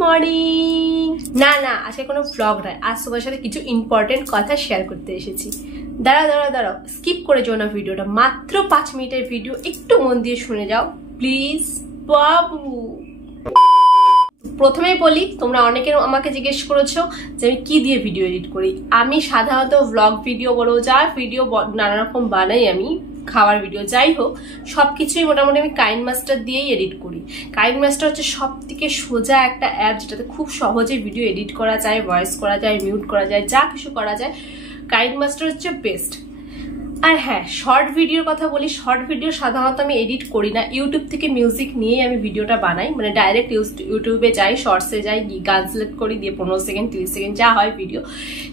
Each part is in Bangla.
মর্নিং। না না, আজকে কোনো ব্লগ নয়, আজ তোমার সাথে কিছু ইম্পর্টেন্ট কথা শেয়ার করতে এসেছি। দাঁড়াও, স্কিপ করে যাও না ভিডিওটা, মাত্র 5 মিনিটের ভিডিও, একটু মন দিয়ে শুনে যাও প্লিজ বাবু। প্রথমেই বলি, তোমরা অনেকে আমাকে জিজ্ঞেস করেছো যে আমি কি দিয়ে ভিডিও এডিট করি। আমি সাধারণত ব্লগ ভিডিও বলো, যা ভিডিও নানা রকম বানাই, আমি খাওয়ার ভিডিও যাই হোক, সবকিছুই মোটামুটি আমি কাইনমাস্টার দিয়েই এডিট করি। কাইনমাস্টার হচ্ছে সব থেকে সোজা একটা অ্যাপ, যেটাতে খুব সহজে ভিডিও এডিট করা যায়, ভয়েস করা যায়, মিউট করা যায়, যা কিছু করা যায়। কাইনমাস্টার হচ্ছে বেস্ট। আর হ্যাঁ, শর্ট ভিডিওর কথা বলি, শর্ট ভিডিও সাধারণত আমি এডিট করি না, ইউটিউব থেকে মিউজিক নিয়েই আমি ভিডিওটা বানাই, মানে ডাইরেক্ট ইউটিউবে যাই, শর্টসে যাই, গান সিলেক্ট করি, দিয়ে 15 সেকেন্ড 30 সেকেন্ড যা হয় ভিডিও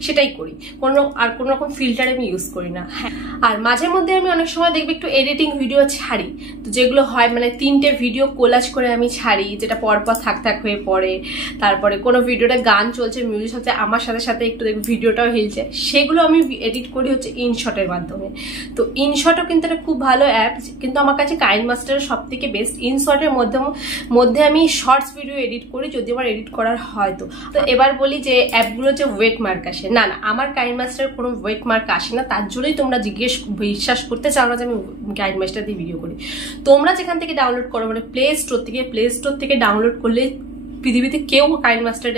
সেটাই করি, কোনো রকম ফিল্টার আমি ইউজ করি না। হ্যাঁ, আর মাঝে মধ্যে আমি অনেক সময় দেখবি একটু এডিটিং ভিডিও ছাড়ি, তো যেগুলো হয় মানে 3টে ভিডিও কোলাজ করে আমি ছাড়ি, যেটা পরপর থাক হয়ে পড়ে। তারপরে কোনো ভিডিওটা গান চলছে, মিউজিক হচ্ছে, আমার সাথে সাথে একটু দেখবি ভিডিওটাও হিলছে, সেগুলো আমি এডিট করি হচ্ছে ইনশটের মাধ্যমে। তো ইনশটও কিন্তু একটা খুব ভালো অ্যাপ, কিন্তু আমার কাছে কাইনমাস্টার সব থেকে বেস্ট। ইনশটের মধ্যে আমি শর্টস ভিডিও এডিট করি, যদি আমার এডিট করার হয় তো। এবার বলি যে অ্যাপগুলো যে ওয়েট মার্ক আসে, না না, আমার কাইনমাস্টার কোনো ওয়েট মার্ক আসে না, তার জন্যই তোমরা বিশ্বাস করতে চাও না যে আমি কাইনমাস্টার দিয়ে ভিডিও করি। তোমরা যেখান থেকে ডাউনলোড করো, মানে প্লে স্টোর থেকে ডাউনলোড করলে পৃথিবীতে কেউ কাইনমাস্টার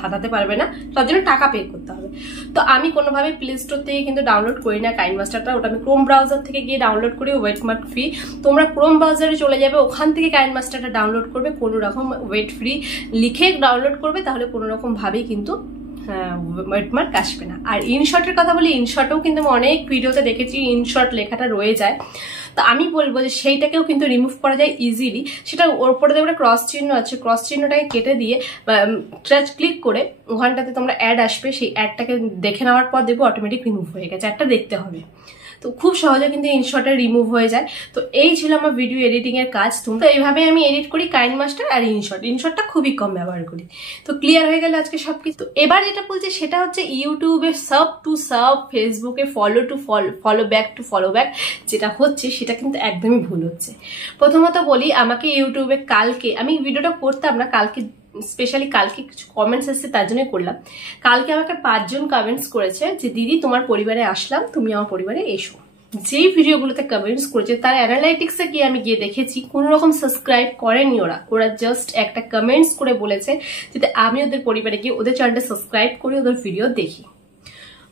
হাতাতে পারবে না, তার জন্য টাকা পে করতে হবে। তো আমি কোনোভাবে প্লে স্টোর থেকে কিন্তু ডাউনলোড করি না কাইনমাস্টারটা, ওটা আমি ক্রোম ব্রাউজার থেকে গিয়ে ডাউনলোড করি, ওয়েটমার্ক ফ্রি। তোমরা ক্রোম ব্রাউজারে চলে যাবে, ওখান থেকে কাইনমাস্টারটা ডাউনলোড করবে, কোনো রকম ওয়েট ফ্রি লিখে ডাউনলোড করবে, তাহলে কোনো রকম ভাবেই কিন্তু ওয়েটমার্ক আসবে না। আর ইনশটের কথা বলি, ইনশটেও কিন্তু আমি অনেক ভিডিওতে দেখেছি ইনশট লেখাটা রয়ে যায়, তো আমি বলবো যে সেইটাকেও কিন্তু রিমুভ করা যায় ইজিলি। সেটা ওর উপরে দেখবে ক্রস চিহ্ন আছে, ক্রস চিহ্নটাকে কেটে দিয়ে টাচ ক্লিক করে ওখানটাতে তোমরা অ্যাড আসবে, সেই অ্যাডটাকে দেখে নেওয়ার পর দেখবো অটোমেটিক রিমুভ হয়ে গেছে। একটা দেখতে হবে, তো খুব সহজে কিন্তু ইনশটে রিমুভ হয়ে যায়। তো এই ছিল আমার ভিডিও এডিটিং এর কাজ। তো এইভাবে আমি এডিট করি কাইনমাস্টার আর ইনশটটা খুবই কম ব্যবহার করি। তো ক্লিয়ার হয়ে গেল আজকে সবকিছু। তো এবার যেটা বলছি সেটা হচ্ছে ইউটিউবে সাব টু সাব, ফেসবুকে ফলো ব্যাক, যেটা হচ্ছে সেটা কিন্তু একদমই ভুল হচ্ছে। প্রথমত বলি, আমাকে ইউটিউবে কালকে, আমি ভিডিওটা করতাম না, কালকে স্পেশালি কালকে কিছু কমেন্টস এসেছে তার জন্যই করলাম। কালকে আমাকে 5 জন কমেন্টস করেছে যে দিদি তোমার পরিবারে আসলাম, তুমি আমার পরিবারে এসো। যেই ভিডিওগুলোতে কমেন্টস করেছে তার অ্যানালাইটিক্সে গিয়ে আমি গিয়ে দেখেছি কোন রকম সাবস্ক্রাইব করেনি ওরা জাস্ট একটা কমেন্টস করে বলেছে যাতে আমি ওদের পরিবারে গিয়ে ওদের চ্যানেলটা সাবস্ক্রাইব করি, ওদের ভিডিও দেখি।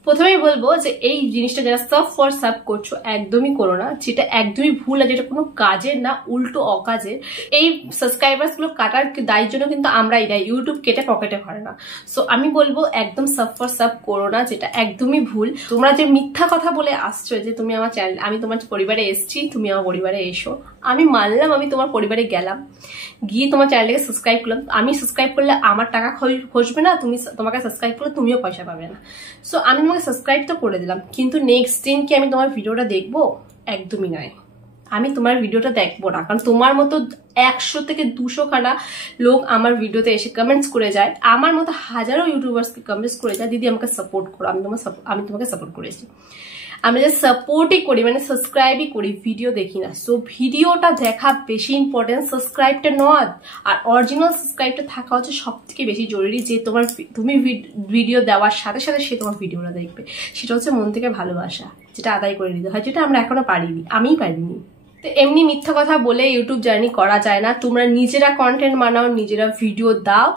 প্রথমেই বলবো যে এই জিনিসটা যারা সাব করছো একদমই করো না, যেটা একদমই ভুল, আর যেটা কোনো কাজের না, উল্টো অকাজের। এই সাবস্ক্রাইবার্স গুলো কাটার দায়ের জন্য কিন্তু আমরাই দায়ী, ইউটিউব কেটে পকেটে ভরে না। সো আমি বলবো একদম সাব করো না, যেটা একদমই ভুল। তোমরা যে মিথ্যা কথা বলে আসছো যে তুমি আমার চ্যানেল, আমি তোমার পরিবারে এসছি, তুমি আমার পরিবারে এসো, আমি মানলাম, আমি তোমার পরিবারে গেলাম, গিয়ে তোমার চ্যানেলটাকে সাবস্ক্রাইব করলাম। আমি সাবস্ক্রাইব করলে আমার টাকা খসবে না, তোমাকে সাবস্ক্রাইব করলে তুমিও পয়সা পাবে না। সো আমি তোমাকে সাবস্ক্রাইব তো করে দিলাম, কিন্তু নেক্সট দিন কি আমি তোমার ভিডিওটা দেখবো? একদমই নয়, আমি তোমার ভিডিওটা দেখবো না। কারণ তোমার মতো 100 থেকে 200 খানা লোক আমার ভিডিওতে এসে কমেন্টস করে যায়, আমার মতো হাজারো ইউটিউবার্সকে কমেন্টস করে যায় দিদি আমাকে সাপোর্ট করো, আমি তোমাকে সাপোর্ট করেছি। আমি যে সাপোর্টই করি, মানে সাবস্ক্রাইবই করি, ভিডিও দেখি না। সো ভিডিওটা দেখা বেশি ইম্পর্টেন্ট, সাবস্ক্রাইবটা নয়। আর অরিজিনাল সাবস্ক্রাইবটা থাকা হচ্ছে সব থেকে বেশি জরুরি, যে তুমি ভিডিও দেওয়ার সাথে সাথে সে তোমার ভিডিওটা দেখবে। সেটা হচ্ছে মন থেকে ভালোবাসা, যেটা আদায় করে নিতে হয়, যেটা আমরা এখনো পারিনি, আমিই পারিনি। তো এমনি মিথ্যা কথা বলে ইউটিউব জার্নি করা যায় না। তোমরা নিজেরা কন্টেন্ট বানাও, নিজেরা ভিডিও দাও,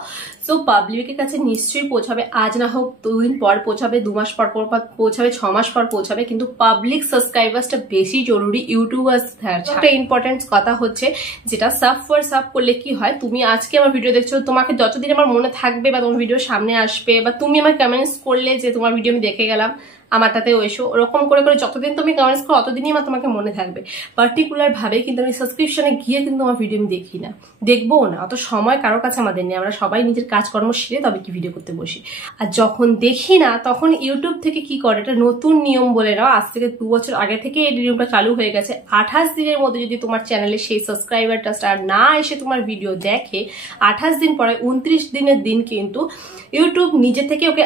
সো পাবলিকের কাছে নিশ্চয়ই পৌঁছাবে। আজ না হোক 2 দিন পর পৌঁছাবে, 2 মাস পর পৌঁছাবে, 6 মাস পর পৌঁছাবে, কিন্তু পাবলিক সাবস্ক্রাইবার্সটা বেশি জরুরি ইউটিউবার্স। একটা ইম্পর্টেন্ট কথা হচ্ছে, যেটা সাব করলে কি হয়, তুমি আজকে আমার ভিডিও দেখছো, তোমাকে যতদিন আমার মনে থাকবে বা তোমার ভিডিও সামনে আসবে, বা তুমি আমার কমেন্টস করলে যে তোমার ভিডিও আমি দেখে গেলাম, আমার তাতেও এসো, ওরকম করে যতদিন তুমি কমেন্টস করো ততদিনই আমার তোমাকে মনে থাকবে। পার্টিকুলার ভাবে কিন্তু আমি সাবস্ক্রিপশনে গিয়ে কিন্তু আমার ভিডিও আমি দেখি না, দেখবো না, অত সময় কারোর কাছে আমাদের নেই। আমরা সবাই নিজের কাজকর্ম সেরে তবে কি ভিডিও করতে বসি। আর যখন দেখি না, তখন ইউটিউব থেকে কি করে, এটা নতুন নিয়ম বলে নাও, আজ থেকে 2 বছর আগে থেকে এই নিয়মটা চালু হয়ে গেছে। 28 দিনের মধ্যে যদি তোমার চ্যানেলে সেই সাবস্ক্রাইবারটা স্টার না এসে তোমার ভিডিও দেখে, 28 দিন পরে 29 দিনের দিন কিন্তু ইউটিউব নিজে থেকে ওকে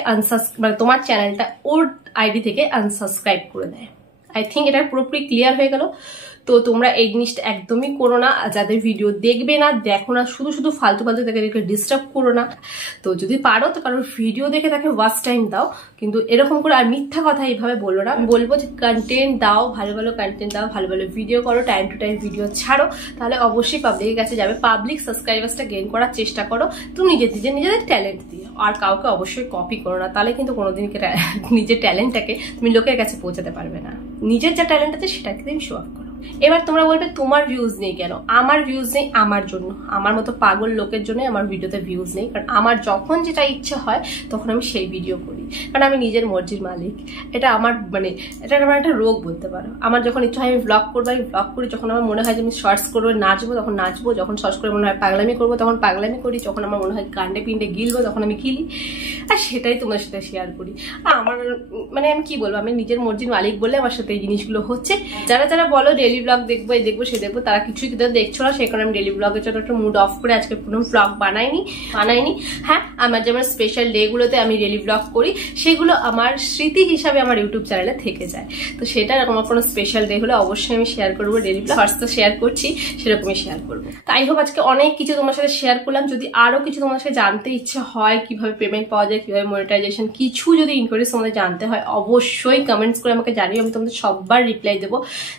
মানে তোমার চ্যানেলটা ওর আইডি থেকে আনসাবস্ক্রাইব করে দেয়। আই থিঙ্ক এটা পুরোপুরি ক্লিয়ার হয়ে গেল। তো তোমরা এই জিনিসটা একদমই করো না, যাদের ভিডিও দেখবে না, দেখো না, শুধু শুধু ফালতু ফালতু তাদেরকে ডিস্টার্ব করো না। তো যদি পারো তো কারোর ভিডিও দেখে তাকে ওয়াচ টাইম দাও, কিন্তু এরকম করে আর মিথ্যা কথা এইভাবে বলো না। বলবো যে কন্টেন্ট দাও, ভালো ভালো কন্টেন্ট দাও, ভালো ভালো ভিডিও করো, টাইম টু টাইম ভিডিও ছাড়ো, তাহলে অবশ্যই পাবলিকের কাছে যাবে। পাবলিক সাবস্ক্রাইবার্সটা গেইন করার চেষ্টা করো তুমি নিজেদের ট্যালেন্ট দিয়ে, আর কাউকে অবশ্যই কপি করো না, তাহলে কিন্তু কোনোদিন নিজের ট্যালেন্টটাকে তুমি লোকের কাছে পৌঁছাতে পারবে না। নিজের যা ট্যালেন্ট আছে সেটাকে তুমি শো অফ করো। এবার তোমরা বলবে তোমার ভিউজ নেই কেন? আমার ভিউজ নেই আমার জন্য, আমার মতো পাগল লোকের জন্য আমার ভিডিওতে ভিউজ নেই। কারণ আমার যখন যেটা ইচ্ছে হয় তখন আমি সেই ভিডিও করি, কারণ আমি নিজের মর্জির মালিক। এটা আমার এটা আমার একটা রোগ বলতে পারো। আমার যখন ইচ্ছা হয় আমি ব্লগ করবো, আমি ব্লগ করি। যখন আমার মনে হয় যে আমি শর্টস করবো, নাচবো, তখন নাচবো। যখন শর্টস করে মনে হয় পাগলামি করবো, তখন পাগলামি করি। যখন আমার মনে হয় গান্ডে পিন্ডে গিলবো, তখন আমি গিলি। আর সেটাই তোমার সাথে শেয়ার করি। আর আমার আমি কি বলবো, আমি নিজের মর্জির মালিক বলে আমার সাথে এই জিনিসগুলো হচ্ছে। যারা বলো ডেইলি ব্লগ দেখবো, এই দেখবো, সে দেখবো, তারা কিছুই দেখছো না। সেই কারণে আমি ডেইলি ব্লগের জন্য একটা মুড অফ করে আজকে কোনো ব্লগ বানাইনি। হ্যাঁ, আমার যেমন স্পেশাল ডে গুলোতে আমি ডেইলি ব্লগ করি, সেগুলো আমার স্মৃতি হিসাবে আমার ইউটিউব চ্যানেলে থেকে যায়। তো সেটা আমার কোনো স্পেশাল ডে হলে অবশ্যই আমি শেয়ার করবো। ডেইলি ব্লগ ফার্স্ট তো শেয়ার করছি, সেরকমই শেয়ার করবো। তাই হোক, আজকে অনেক কিছু তোমার সাথে শেয়ার করলাম। যদি আরো কিছু তোমার সাথে জানতে ইচ্ছে হয়, কিভাবে পেমেন্ট পাওয়া যায়, কিভাবে মনিটাইজেশন, কিছু যদি ইনকোয়ারিজ তোমাদের জানতে হয়, অবশ্যই কমেন্টস করে আমাকে জানিও। আমি তোমাদের সববার রিপ্লাই দেবো।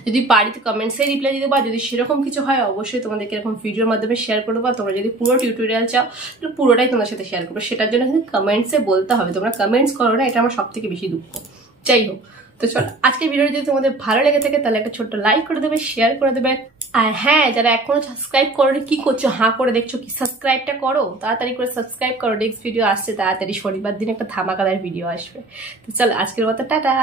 যদি পারি তো কমেন্টসে রিপ্লাই দিয়ে দেবো। আর যদি সেরকম কিছু হয় অবশ্যই তোমাদেরকে এরকম ভিডিওর মাধ্যমে শেয়ার করবো। তোমরা যদি পুরো টিউটোরিয়াল চাও তাহলে পুরোটাই তোমার সাথে শেয়ার করবো। সেটার জন্য কিন্তু কমেন্টসে বলতে হবে। তোমরা কমেন্টস করো না, এটা আমার সব থেকে বেশি দুঃখ। যাই হোক, তো চলো আজকের ভিডিওটি যদি তোমাদের ভালো লেগে থাকে তাহলে একটা ছোট্ট লাইক করে দেবে, শেয়ার করে দেবে। আর হ্যাঁ, যারা এখনো সাবস্ক্রাইব করোনি, কি করছো? হাঁ করে দেখছো কি? সাবস্ক্রাইবটা করো, তাড়াতাড়ি করে সাবস্ক্রাইব করো। নেক্সট ভিডিও আসছে তাড়াতাড়ি, শনিবার দিন একটা ধামাকাদার ভিডিও আসবে। তো চলো আজকের মতো টাটা।